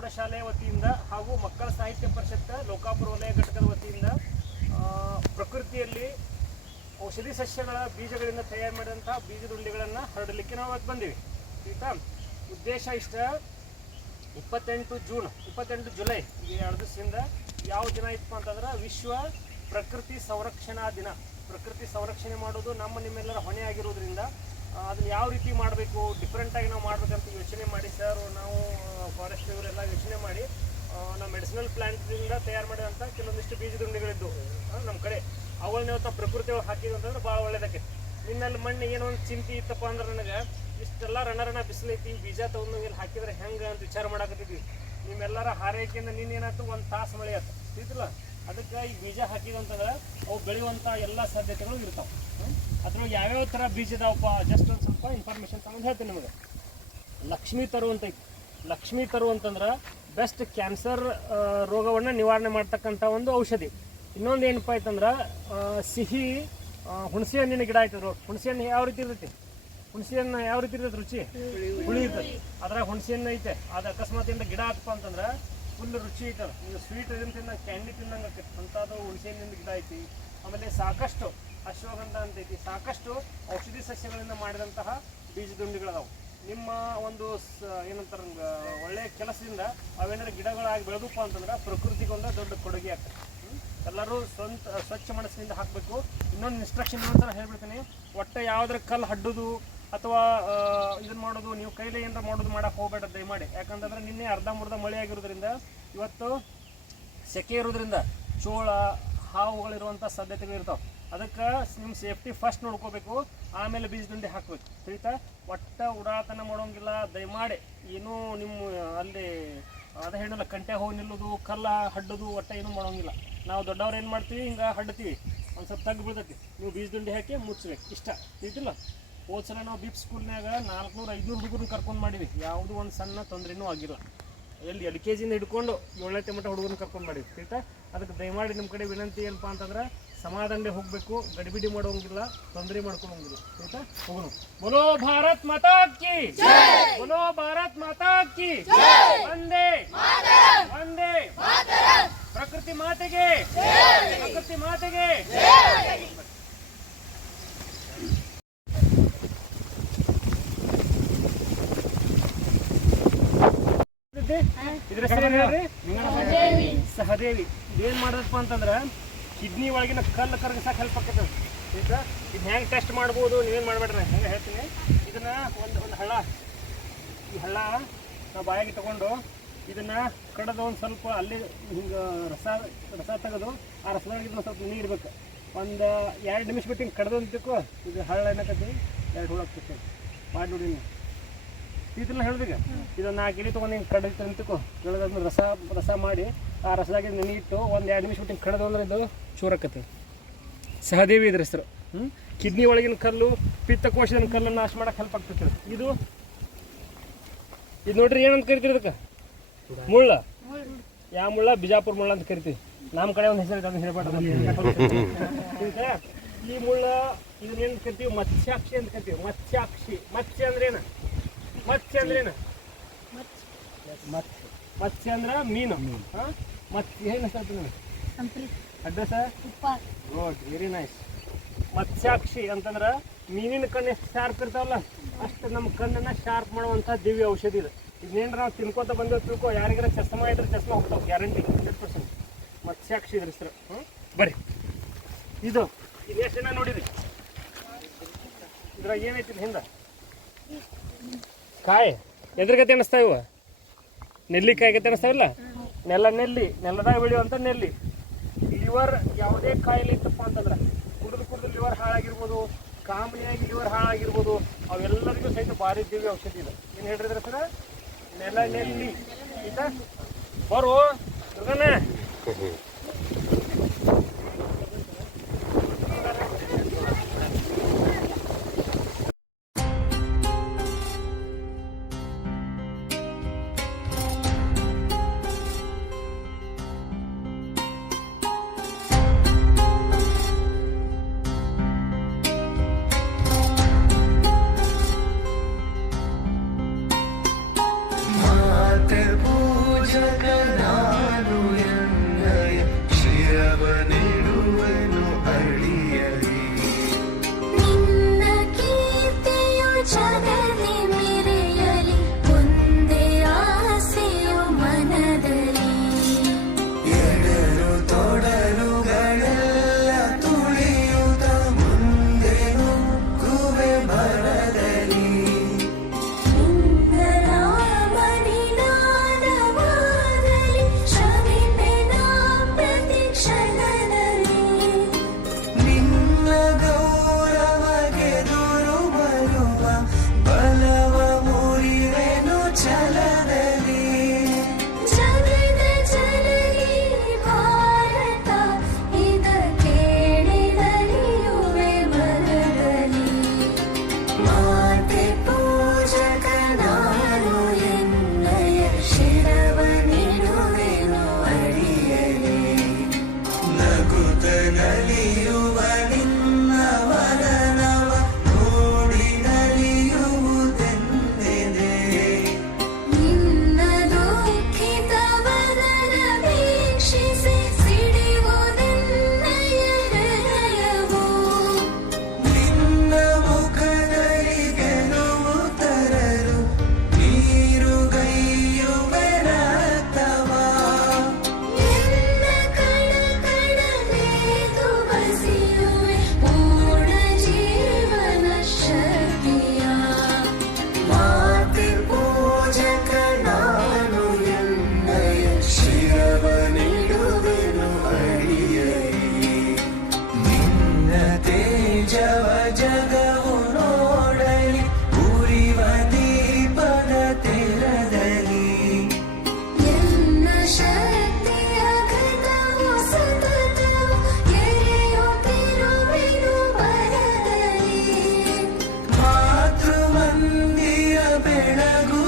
ಪ್ರೌಢಶಾಲೆಯ ವತಿಯಿಂದ ಹಾಗೂ ಮಕ್ಕಳ ಸಾಹಿತ್ಯ ಪರಿಷತ್ ಲೋಕಾಪುರ ವಲಯ ಘಟಕದ ವತಿಯಿಂದ ಪ್ರಕೃತಿಯಲ್ಲಿ ಔಷಧಿ ಸಸ್ಯಗಳ ಬೀಜಗಳಿಂದ ತಯಾರು ಮಾಡಿದಂತಹ ಬೀಜದುಂಡಿಗಳನ್ನು ಹರಡಲಿಕ್ಕೆ ನಾವು ಅದು ಬಂದೀವಿ. ಆಯಿತಾ? ಉದ್ದೇಶ ಇಷ್ಟ, 28 ಜುಲೈ ಈ 2 ದಿವಸದಿಂದ ಯಾವ ದಿನ ಇತ್ತು ಅಂತಂದ್ರೆ ವಿಶ್ವ ಪ್ರಕೃತಿ ಸಂರಕ್ಷಣಾ ದಿನ. ಪ್ರಕೃತಿ ಸಂರಕ್ಷಣೆ ಮಾಡೋದು ನಿಮ್ಮೆಲ್ಲರ ಹೊಣೆ ಆಗಿರೋದ್ರಿಂದ ಅದನ್ನು ಯಾವ ರೀತಿ ಮಾಡಬೇಕು, ಡಿಫ್ರೆಂಟಾಗಿ ನಾವು ಮಾಡಬೇಕಂತ ಯೋಚನೆ ಮಾಡಿ ಸರ್, ನಾವು ಫಾರೆಸ್ಟ್ ಇವರೆಲ್ಲ ಯೋಚನೆ ಮಾಡಿ ನಾವು ಮೆಡಿಸಿನಲ್ ಪ್ಲಾಂಟ್ದಿಂದ ತಯಾರು ಮಾಡಿದಂಥ ಕೆಲವೊಂದಿಷ್ಟು ಬೀಜದುಂಡಿಗಳಿದ್ದು ನಮ್ಮ ಕಡೆ ಅವುಗಳನ್ನ ನಾವು ಪ್ರಕೃತಿ ಒಳಗೆ ಹಾಕಿದ್ವಿ ಅಂತಂದ್ರೆ ಭಾಳ ಒಳ್ಳೇದಕ್ಕೆ. ನಿನ್ನಲ್ಲಿ ಮಣ್ಣು ಏನೋ ಒಂದು ಚಿಂತೆ ಇತ್ತಪ್ಪ ಅಂದ್ರೆ ನನಗೆ ಇಷ್ಟೆಲ್ಲ ರಣ ಬಿಸಿಲೈತಿ, ಬೀಜ ತೊಗೊಂಡು ಇಲ್ಲಿ ಹಾಕಿದ್ರೆ ಹೆಂಗೆ ಅಂತ ವಿಚಾರ ಮಾಡಾಕತ್ತಿದ್ವಿ. ನಿಮ್ಮೆಲ್ಲರ ಹಾರೈಕೆಯಿಂದ ಏನಾಯ್ತು, 1 ತಾಸು ಮಳೆ ಆಯ್ತು ತಿಳಿತಿಲ್ಲ. ಅದಕ್ಕೆ ಈ ಬೀಜ ಹಾಕಿದಂತಂದ್ರೆ ಅವು ಬೆಳೆಯುವಂಥ ಎಲ್ಲ ಸಾಧ್ಯತೆಗಳು ಇರ್ತಾವೆ. ಅದ್ರೊಳಗೆ ಯಾವ್ಯಾವ ಥರ ಬೀಜ ಇದಾವಪ್ಪ ಜಸ್ಟ್ ಒಂದು ಸ್ವಲ್ಪ ಇನ್ಫಾರ್ಮೇಷನ್ ತಗೊಂಡು ಹೇಳ್ತೀನಿ ನಿಮಗೆ. ಲಕ್ಷ್ಮೀ ತರು ಅಂತ ಐತಿ. ಲಕ್ಷ್ಮೀ ತರು ಅಂತಂದ್ರೆ ಬೆಸ್ಟ್ ಕ್ಯಾನ್ಸರ್ ರೋಗವನ್ನು ನಿವಾರಣೆ ಮಾಡ್ತಕ್ಕಂಥ ಒಂದು ಔಷಧಿ. ಇನ್ನೊಂದು ಏನಪ್ಪ ಆಯ್ತಂದ್ರೆ ಸಿಹಿ ಹುಣಸೆ ಹಣ್ಣಿನ ಗಿಡ ಆಯ್ತದ್ರು. ಹುಣಸೆ ಹಣ್ಣು ಯಾವ ರೀತಿ ಇರ್ತೈತಿ? ಹುಣಸೆ ಹಣ್ಣು ಯಾವ ರೀತಿ ಇರ್ತೈತೆ? ರುಚಿ ಹುಳಿ ಇರ್ತದೆ. ಅದ್ರಾಗ ಹುಣಸೆ ಹಣ್ಣು ಐತೆ, ಅದು ಅಕಸ್ಮಾತಿಂದ ಗಿಡ ಆತಪ್ಪ ಅಂತಂದ್ರೆ ಫುಲ್ ರುಚಿ ಐತದ. ಈಗ ಸ್ವೀಟ್ ಇದನ್ನು ತಿನ್ನಂಗೆ, ಕ್ಯಾಂಡಿ ತಿನ್ನಂಗೆ ಆಕೈತಿ ಅಂಥದ್ದು ಹುಣಸೆ ಹಣ್ಣಿನ ಗಿಡ ಐತಿ. ಆಮೇಲೆ ಸಾಕಷ್ಟು ಅಶ್ವಗಂಧ ಅಂತೈತಿ, ಸಾಕಷ್ಟು ಔಷಧಿ ಸಸ್ಯಗಳಿಂದ ಮಾಡಿದಂತಹ ಬೀಜದುಂಡಿಗಳದಾವು. ನಿಮ್ಮ ಒಂದು ಏನಂತಾರೆ ಒಳ್ಳೆಯ ಕೆಲಸದಿಂದ ಅವೇನಾದ್ರು ಗಿಡಗಳಾಗಿ ಬೆಳೆದಪ್ಪ ಅಂತಂದ್ರೆ ಪ್ರಕೃತಿಗೊಂದು ದೊಡ್ಡ ಕೊಡುಗೆ ಆಗ್ತದೆ. ಎಲ್ಲರೂ ಸ್ವಚ್ಛ ಮನಸ್ಸಿನಿಂದ ಹಾಕಬೇಕು. ಇನ್ನೊಂದು ಇನ್ಸ್ಟ್ರಕ್ಷನ್ ಏನಂತ ಹೇಳ್ಬಿಡ್ತೀನಿ, ಒಟ್ಟು ಯಾವುದ್ರ ಕಲ್ಲು ಹಡ್ಡೋದು ಅಥವಾ ಇದನ್ನು ಮಾಡೋದು, ನೀವು ಕೈಲೇ ಏನಾರ ಮಾಡೋದು ಮಾಡಕ್ಕೆ ಹೋಗಬೇಡ ದಯಮಾಡಿ. ಯಾಕಂತಂದ್ರೆ ನಿನ್ನೆ ಅರ್ಧಂಬರ್ಧ ಮಳೆ ಆಗಿರೋದ್ರಿಂದ, ಇವತ್ತು ಸೆಕೆ ಇರೋದ್ರಿಂದ ಚೋಳ ಹಾವುಗಳಿರುವಂಥ ಸಾಧ್ಯತೆಗಳು ಇರ್ತಾವೆ. ಅದಕ್ಕೆ ನಿಮ್ಮ ಸೇಫ್ಟಿ ಫಸ್ಟ್ ನೋಡ್ಕೋಬೇಕು, ಆಮೇಲೆ ಬೀಜದುಂಡಿ ಹಾಕಬೇಕು. ತಿಳಿತಾ? ಒಟ್ಟು ಉಡಾತನ ಮಾಡೋಂಗಿಲ್ಲ ದಯಮಾಡಿ. ಏನೂ ನಿಮ್ಮ ಅಲ್ಲಿ ಅದ ಹೇಳಲ್ಲ, ಕಂಟೆ ಹೋಗಿ ನಿಲ್ಲೋದು, ಕಲ್ಲ ಹಡ್ಡೋದು, ಒಟ್ಟು ಏನೂ ಮಾಡೋಂಗಿಲ್ಲ. ನಾವು ದೊಡ್ಡವ್ರು ಏನು ಮಾಡ್ತೀವಿ, ಹಿಂಗೆ ಹಡ್ತೀವಿ, ಒಂದು ಸ್ವಲ್ಪ ತಗ್ಗು ಬೀಳ್ತೈತಿ, ನೀವು ಬೀಜದುಂಡಿ ಹಾಕಿ ಮುಚ್ಚಬೇಕು ಇಷ್ಟ. ತಿಳಿತಿಲ್ಲ? ಹೋದ ಸಲ ನಾವು ಬಿಪ್ ಸ್ಕೂಲ್ನಾಗ 400-500 ಹುಡುಗರನ್ನ ಕರ್ಕೊಂಡು ಮಾಡಿವಿ. ಯಾವುದೂ ಒಂದು ಸಣ್ಣ ತೊಂದರೆನೂ ಆಗಿಲ್ಲ. ಎಲ್ಲಿ LKG ಹಿಡ್ಕೊಂಡು 7ನೇ ಮಟ್ಟ ಹುಡುಗರನ್ನ ಕರ್ಕೊಂಡು ಮಾಡಿವಿ. ತಿಳಿತಾ? ಅದಕ್ಕೆ ದಯಮಾಡಿ ನಿಮ್ಮ ಕಡೆ ವಿನಂತಿ ಏನಪ್ಪ ಅಂತಂದ್ರೆ ಸಮಾಧಾನದೇ ಹೋಗಬೇಕು, ಗಡಿಬಿಡಿ ಮಾಡೋಂಗಿಲ್ಲ, ತೊಂದರೆ ಮಾಡ್ಕೊಳಂಗಿಲ್ಲ. ಆಯ್ತಾ? ಹೋಗೋಣ. ಬೋಲೋ ಭಾರತ್ ಮಾತಾ ಕಿ ಜೈ, ಬೋಲೋ ಭಾರತ್ ಮಾತಾ ಕಿ ಜೈ, ವಂದೇ ವಂದೇ ಪ್ರಕೃತಿ ಮಾತೆಗೆ ಜೈ, ಪ್ರಕೃತಿ ಮಾತೆಗೆ ಜೈ. ಇದ್ರ ಹೆಸರು ಹೇಳ್ರಿ? ಸಹದೇವಿ. ಇದೇನು ಮಾಡೋದಪ್ಪ ಅಂತಂದ್ರೆ ಕಿಡ್ನಿ ಒಳಗಿನ ಕಲ್ಲು ಕರಗಿಸಕ್ಕೆ ಹೆಲ್ಪ್ ಆಗ್ತದೆ. ಆಯ್ತಾ? ಇದು ಹೆಂಗೆ ಟೆಸ್ಟ್ ಮಾಡ್ಬೋದು, ನೀವೇನು ಮಾಡಬೇಡ್ರಿ, ಹೆಂಗೆ ಹೇಳ್ತೀನಿ. ಇದನ್ನು ಒಂದು ಹಳ್ಳ, ಈ ಹಳ್ಳ ನಾವು ಬಾಯಾಗಿ ತೊಗೊಂಡು ಇದನ್ನು ಕಡ್ದು ಒಂದು ಸ್ವಲ್ಪ ಅಲ್ಲಿ ಹಿಂಗೆ ರಸ ತೆಗೆದು ಆ ರಸದೊಳಗೆ ಇದನ್ನು ಸ್ವಲ್ಪ ನೀರು ಇರ್ಬೇಕು. ಒಂದು 2 ನಿಮಿಷ ಬಿಟ್ಟು ಹಿಂಗೆ ಕಡ್ದು ಅಂತಿಕ್ಕೋ, ಇದು ಹಳ್ಳ ಏನಾಕತಿ 2 ಹುಳು ಆಗ್ತೈತೆ. ಮಾಡಿ ನೋಡಿ ನೀವು ಇದನ್ನ ಹೇಳಿದಾಗ ಇದನ್ನು 4 ಎಲೆ ತೊಗೊಂಡು ಹಿಂಗೆ ಕಡಿತ ಅಂತಿಕ್ಕೋ, ಕಡ್ದು ರಸ ಮಾಡಿ ಆ ರಸದಾಗಿ ನೆನೆ ಇಟ್ಟು ಒಂದು 2 ನಿಮಿಷ ಬಿಟ್ಟು ಹಿಂಗೆ ಕಡ್ದು ಅಂದ್ರೆ ಇದು ಚೂರಕ್ಕತ್ತೆ. ಸಹದೇವಿ ಇದ್ರ ಹೆಸರು. ಕಿಡ್ನಿ ಒಳಗಿನ ಕಲ್ಲು, ಪಿತ್ತಕೋಶದ ಕಲ್ಲನ್ನು ನಾಶ ಮಾಡಕ್ಕೆ ಹೆಲ್ಪ್ ಆಗ್ತೈತೆ. ಇದು ನೋಡ್ರಿ ಏನಂತ ಕರಿತೀರಿ ಅದಕ್ಕೆ? ಮುಳ್ಳ. ಯಾವ ಮುಳ್ಳ? ಬಿಜಾಪುರ ಮುಳ್ಳ ಅಂತ ಕರಿತೀವಿ. ನಮ್ಮ ಕಡೆ ಒಂದು ಹೆಸರು ಇದೆ, ಅದನ್ನು ಹೇಳ್ಬಾರ್ದು. ಈ ಮುಳ್ಳ ಇದನ್ನೇನು ಕರಿತೀವಿ? ಮತ್ಸ್ಯಾಕ್ಷಿ ಅಂತ ಕರಿತೀವಿ. ಮತ್ಸ್ಯಾಕ್ಷಿ. ಮತ್ಸ್ಯ ಅಂದ್ರೇನು? ಮತ್ಸ್ಯ ಅಂದ್ರೇನು? ಮತ್ಸ್ಯ ಅಂದ್ರೆ ಮೀನು. ಮತ್ಸ್ಯ ಏನು ಹೆಸರು? ಅಡ್ರೆಸ್? Good, very nice. ಮತ್ಸ್ಯಾಕ್ಷಿ ಅಂತಂದ್ರೆ ಮೀನಿನ ಕಣ್ಣು ಎಷ್ಟು ಶಾರ್ಪ್ ಇರ್ತಾವಲ್ಲ ಅಷ್ಟು ನಮ್ಮ ಕಣ್ಣನ್ನು ಶಾರ್ಪ್ ಮಾಡುವಂಥ ದಿವ್ಯ ಔಷಧಿ ಇದೆ. ಇದನ್ನೇನು ನಾವು ತಿನ್ಕೋತ ಬಂದೇವು ತಿಳ್ಕೊ, ಯಾರಿಗಾರ ಚಸ್ಮಾ ಇದ್ರೆ ಚಸ್ಮಾ ಹೋಗ್ತಾವೆ ಗ್ಯಾರಂಟಿ 100%. ಮತ್ಸ್ಯಾಕ್ಷಿ ಇದ್ರ ಹೆಸರು. ಬರ್ರಿ, ಇದು ಎಷ್ಟು ಜನ ನೋಡಿರಿ? ಇದ್ರಾಗ ಏನೈತಿ ಹಿಂದೆ? ಕಾಯಿ ಎದ್ರಗತಿ ಅನ್ನಿಸ್ತಾವ ಇವ? ನೆಲ್ಲಿಕಾಯಿ ಗತಿ ಅನ್ನಿಸ್ತಾವಿಲ್ಲ? ನೆಲದಾಗ ಬೆಳೆಯುವಂಥ ನೆಲ್ಲಿ. ಲಿವರ್ ಯಾವುದೇ ಕಾಯಿಲೆ ಇತ್ತಪ್ಪ ಅಂತಂದ್ರೆ ಕುಡಿದು ಲಿವರ್ ಹಾಳಾಗಿರ್ಬೋದು, ಕಾಮಣಿಯಾಗಿ ಲಿವರ್ ಹಾಳಾಗಿರ್ಬೋದು, ಅವೆಲ್ಲರಿಗೂ ಸಹಿತ ಭಾರಿ ದಿವ್ಯ ಔಷಧಿ ಇದೆ. ಏನು ಹೇಳಿದ್ರೆ ಸರ? ನೆಲ್ಲಿ. ಆಯ್ತಾ? ಬರು ದುರ್ಗಣ್ಣ. ಪೂಜಕ ನಾನು ಎನ್ನಯ ಶಿರವ ನೀಡುವೆನು ಅಡಿಯಲಿ. ನಿನ್ನ ಕೀರ್ತಿಯು ಜಗದಿ ಮೆರೆಯಲಿ, ಒಂದೇ ಆಸೆಯು ಮನದಲ್ಲಿ. ಎಡರು ತೊಡರುಗಳೆಲ್ಲ ತುಳಿಯುತ್ತ ಮುಂದೆ ನುಗ್ಗುವೆ ಭರದಲ್ಲಿ. ನಿನ್ನ ನಾಮನಿನಾದವಾಗಲಿ, ಶ್ರಮಿಪೆನ ಪ್ರತಿ ಕ್ಷಣದಲ್ಲಿ. ನಿನ್ನ ಗೌರವಕ್ಕೆ ದುರು ಬರುವ ಬಲವ ಮುರಿವೆನು ಛಲದಲ್ಲಿ. ಜಗದ ಜನನಿ ಭಾರತ, ಇದ ಕೇಳಿದಲಿಯುವೆ ಮನದಲ್ಲಿ. ಮಾತೆ ಪೂಜಕ ನಾನು ಎನ್ನಯ ಶಿರವ ನೀಡುವೆನು ಅಡಿಯಲಿ. ನಗುತ್ತ ನಲಿಯುವ ನಿನ್ನ ವದನವ ನೋಡಿ ನಲಿಯುವುದೆಂದಿದೆ. ನಿನ್ನ ದುಃಖಿತ ವದನ ವೀಕ್ಷಿಸಿ ಸಿಡಿಯುವುದೆನ್ನಯ ಹೃದಯವು. ನಿನ್ನ ಮುಖದಲ್ಲಿ ಗೆಲುವು ತರಲು ನೀರುಗೈಯುವೆ ರಕ್ತವ. ಎನ್ನ ಕಣ ಕಣನೇದು ಬಸಿಯುವೆ ಪೂರ್ಣ ಜೀವನ ಶಕ್ತಿಯ. ಮಾತೆ ಪೂಜಕ ನಾನು ಎನ್ನಯ ಶಿರವ ನೀಡುವೆನು ಅಡಿಯಲಿ. ನಿನ್ನ ತೇಜವ ಜಗವು ನೋಡಲಿ ಉರಿವ ದೀಪದ ತೆರದಲ್ಲಿ. ಎನ್ನ ಶಕ್ತಿಯ ಘಟವು ಸತತವು ಎರೆಯುತ್ತಿರುವೆನು ಬರದಲ್ಲಿ. ಮಾತೃ ಮಂದಿರ ಬೆಳಗು